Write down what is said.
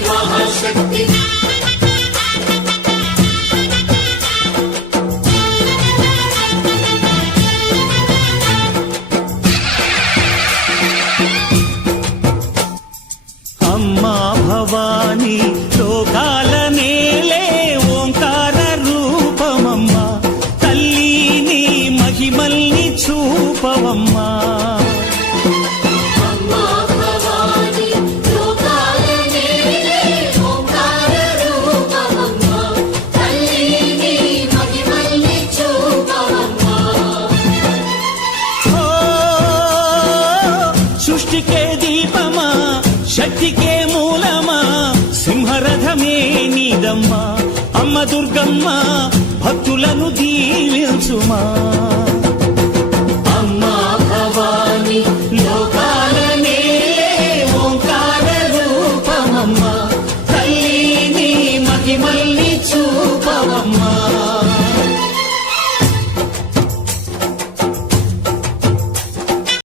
महाशक्ति अम्मा भवानी लोकाल नेले ओंकार रूपमम्मा तल्ली महिमल्नि चूपवम्मा సృష్టికే దీపమా శక్తికే మూలమా సింహరథమే నీదమ్మా అమ్మ దుర్గమ్మ భక్తులను దీవించుమా అమ్మా భవాని లోకాల నేలే ఓంకార రూపమమ్మ తల్లిని మహిమల్ని చూపవమ్మా